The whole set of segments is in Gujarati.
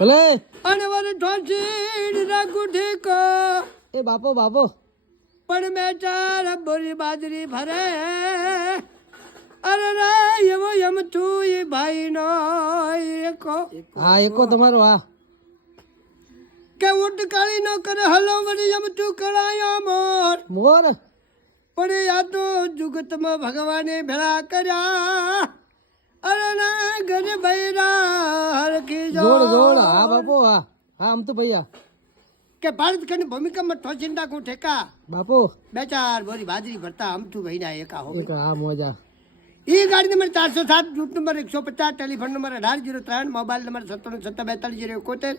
ભલે. અને વારે ઠોસીડ રાખું ઠીક એ બાપો બાપો. પણ મેં ચાર બોરી બાજરી ભરે. અરે રે એવો એમ છું એ ભાઈ નો એકો. હા એકો તમારો હા. કે ઉટ કાળી નો કરે હલો વળી એમ તું કળાયો મોર. મોર? પણ આ તો જુગતમાં ભગવાને ભેળા કર્યા. અરે ના ઘરે બૈરા હરખી જો. જોડ જોડ. હા બાપો હા. હા આમ તો ભૈયા. કે ભારત ખંડ ભૂમિકામાં ઠોચિંતા કો ઠેકા. બાપુ. બે ચાર બોરી બાજરી ભરતા અમથું ભાઈના એકા હો એક હા મોજા. એ ગાડી નંબર ચારસો સાત રૂટ નંબર એકસો પચાસ ટેલિફોન નંબર અઢાર જીરો ત્રણ મોબાઈલ નંબર સત્તાણું સત્તા બેતાલીસ જીરો એકોતેર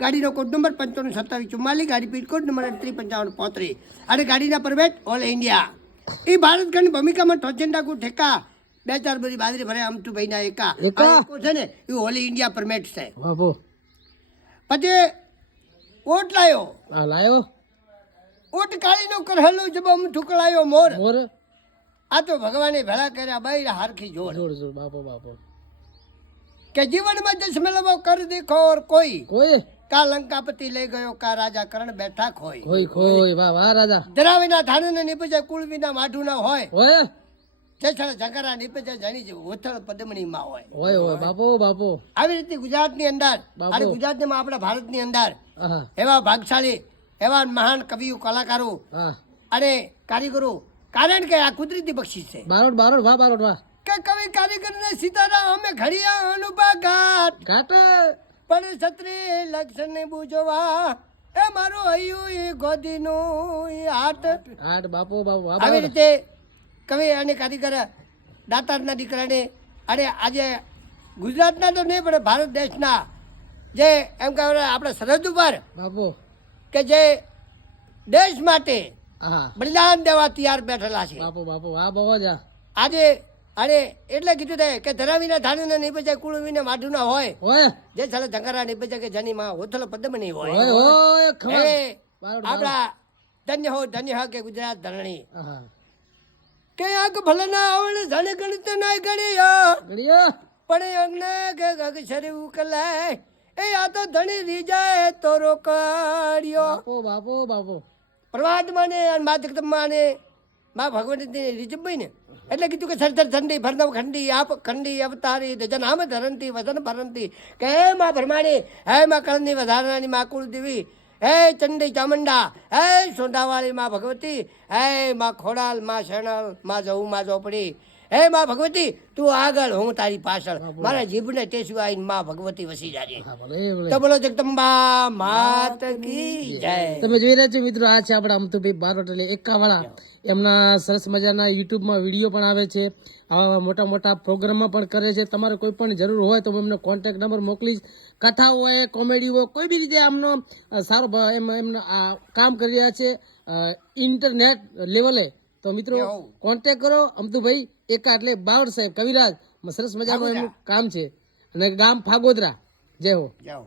ગાડીનો કોડ નંબર પંચાણું સત્તાવીસ ચુમ્માલીસ ગાડી પીટકોડ નંબર ત્રીસ પંચાવન પોત્રીસ. અને ગાડીના પરવેટ ઓલ ઇન્ડિયા. એ ભારત ખંડ ભૂમિકામાં ઠોચેન્ડા કુ ઠેકા. બે ચાર બધી બાજરી ભરે અમથું ભાઈના એકા. એકા? આ એકો છે ને એ ઓલ ઇન્ડિયા પરમેટ છે. બાપુ પછી ઓટ લાયો. હા લાયો? ઓટ કાળીનો કરહેલો જબ અમથું કળાયો મોર. મોર? આ તો ભગવાને ભેળા કર્યા બાઈ હારખી જોર જોર જોર બાપો બાપો. કે જીવનમાં જશ મેળવો કર દેખો ઓર કોઈ. કોઈ? કા લંકાપતિ લઈ ગયો કા રાજા કરણ બેઠા ખોય કોઈ કોઈ. વાહ વાહ રાજા. ધરાવીના ધાણને નિપજે કુળ વિના માઢું ના હોય? હોય જેસળ જંગરા નીપજે જાણી છે ઓથળ પદમણી હોય. હોય હોય. બાપો બાપો. આવી રીતે ગુજરાતની અંદર અને ગુજરાતની આપણા ભારતની અંદર એવા ભાગશાળી એવા મહાન કવિઓ કલાકારો અને કારીગરો કારણ કે આ કુદરતી બક્ષિસ છે. બારોટ બારોટ વાહ બારોટ વાહ. કે કવિ કારીગર ને સીતારામ અમે ઘડિયા અનુભા ઘાટ. ઘાટ પણ છત્રી લક્ષણ ને બુજવા એ મારું અયું એ ગોદીનું ઈ હાટ હાટ બાપો બાપો આવી રીતે કવિ અને કારીગર દાતારના દીકરાને અને આજે ગુજરાતના તો નહીં પણ ભારત દેશના. જે એમ કહેવાય આપણે સરહદ ઉપર બાબુ કે જે દેશ માટે બલિદાન દેવા તૈયાર બેઠેલા છે. બાપુ બાપુ આ બહુ જ આજે અને એટલે કીધું તે કે ધરાવીના ધાણીને નીપજે કુળવીને માઢું ના હોય. જે જે ચાલે નહીં બચાય કે જેની માં હોથલ પદ્મની હોય. હોય આપણા ધન્ય હો ધન્ય હો કે ગુજરાત ધરણી. કે આગ ભલે ના આવડે ધણી ગણિત ના ગણ્યો. પણ અગ્ને કે અક્ષરી ઉકલાય. એ આ તો ધણી રીજાય તો રોકાડ્યો. બાપો બાપો બાપો. પ્રવાદમાં ને અને મા જગદંબા ને મા ભગવતી રીજભાઈ ને એટલે કીધું કે સરસર ઠંડી ભરનવ ખંડી આપ ખંડી અવતારી જન આમ ધરંતી વસન ભરંતી. કે હે મા ભરમાણી હે મા કરણની વધારાની મા કુળ કુળદેવી હે ચંડી ચામુંડા, હે સોંડાવાળી માં ભગવતી, હે માં ખોડાલ, માં શરણાલમાં જવું, માં ચોપડી હે માં ભગવતી તું આગળ હું તારી પાછળ. મારા જીભને તે સિવાયમાં ભગવતી વસી જાજે. તો બોલો જગદંબા માત કી જય. તમે જોઈ રહ્યા છો મિત્રો આ છે આપણા અમતુભાઈ બારોટ એટલે એકાવાળા. એમના સરસ મજાના યુટ્યુબમાં વીડિયો પણ આવે છે. આવા મોટા મોટા પ્રોગ્રામમાં પણ કરે છે. તમારે કોઈ પણ જરૂર હોય તો હું એમનો કોન્ટેક્ટ નંબર મોકલીશ. કથા હોય કોમેડી હોય કોઈ બી રીતે આમનો સારો એમ એમનો આ કામ કરી રહ્યા છે ઇન્ટરનેટ લેવલે તો મિત્રો કોન્ટેક કોન્ટેક્ટ કરો અમતુભાઈ એકા એટલે બાવળ સાહેબ કવિરાજ સરસ મજાનું એમનું કામ છે. અને ગામ ફાગોદરા. જય હો. જાઓ